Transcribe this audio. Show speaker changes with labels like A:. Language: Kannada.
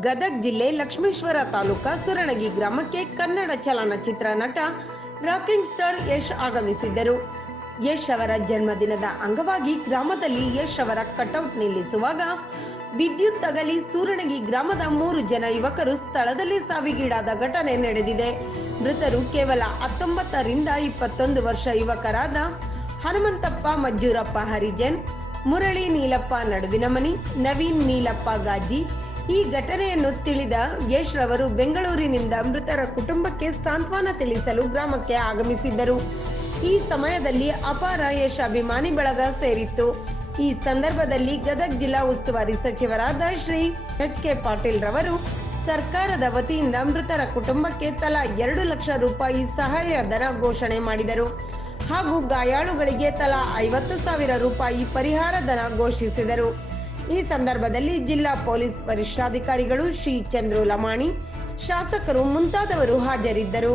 A: ಗದಗ್ ಜಿಲ್ಲೆ ಲಕ್ಷ್ಮೇಶ್ವರ ತಾಲೂಕಾ ಸುರಣಗಿ ಗ್ರಾಮಕ್ಕೆ ಕನ್ನಡ ಚಲನಚಿತ್ರ ನಟ ರಾಕಿಂಗ್ ಸ್ಟಾರ್ ಯಶ್ ಆಗಮಿಸಿದ್ದರು. ಯಶ್ ಅವರ ಜನ್ಮದಿನದ ಅಂಗವಾಗಿ ಗ್ರಾಮದಲ್ಲಿ ಯಶ್ ಅವರ ಕಟೌಟ್ ನಿಲ್ಲಿಸುವಾಗ ವಿದ್ಯುತ್ ತಗಲಿ ಸೂರಣಗಿ ಗ್ರಾಮದ ಮೂರು ಜನ ಯುವಕರು ಸ್ಥಳದಲ್ಲಿ ಸಾವಿಗೀಡಾದ ಘಟನೆ ನಡೆದಿದೆ. ಮೃತರು ಕೇವಲ ಹತ್ತೊಂಬತ್ತರಿಂದ ಇಪ್ಪತ್ತೊಂದು ವರ್ಷ ಯುವಕರಾದ ಹನುಮಂತಪ್ಪ, ಮಜ್ಜೂರಪ್ಪ, ಹರಿಜನ್, ಮುರಳಿ ನೀಲಪ್ಪ ನಡುವಿನಮನಿ ನವೀನ್ ನೀಲಪ್ಪ, ಗಾಜಿ ಈ ಘಟನೆಯನ್ನು ತಿಳಿದ ಯಶ್ ರವರು ಬೆಂಗಳೂರಿನಿಂದ ಮೃತರ ಕುಟುಂಬಕ್ಕೆ ಸಾಂತ್ವನ ತಿಳಿಸಲು ಗ್ರಾಮಕ್ಕೆ ಆಗಮಿಸಿದ್ದರು. ಈ ಸಮಯದಲ್ಲಿ ಅಪಾರ ಯಶ್ ಅಭಿಮಾನಿ ಬಳಗ ಸೇರಿತ್ತು. ಈ ಸಂದರ್ಭದಲ್ಲಿ ಗದಗ್ ಜಿಲ್ಲಾ ಉಸ್ತುವಾರಿ ಸಚಿವರಾದ ಶ್ರೀ ಎಚ್ ಕೆ ಪಾಟೀಲ್ ರವರು ಸರ್ಕಾರದ ವತಿಯಿಂದ ಮೃತರ ಕುಟುಂಬಕ್ಕೆ ತಲಾ ಎರಡು ಲಕ್ಷ ರೂಪಾಯಿ ಸಹಾಯ ದರ ಘೋಷಣೆ ಮಾಡಿದರು. ಹಾಗೂ ಗಾಯಾಳುಗಳಿಗೆ ತಲಾ ಐವತ್ತು ಸಾವಿರ ರೂಪಾಯಿ ಪರಿಹಾರ ಧನ ಘೋಷಿಸಿದರು. ಈ ಸಂದರ್ಭದಲ್ಲಿ ಜಿಲ್ಲಾ ಪೊಲೀಸ್ ವರಿಷ್ಠಾಧಿಕಾರಿಗಳು ಶ್ರೀ ಚಂದ್ರು ಲಮಾಣಿ ಶಾಸಕರು ಮುಂತಾದವರು ಹಾಜರಿದ್ದರು.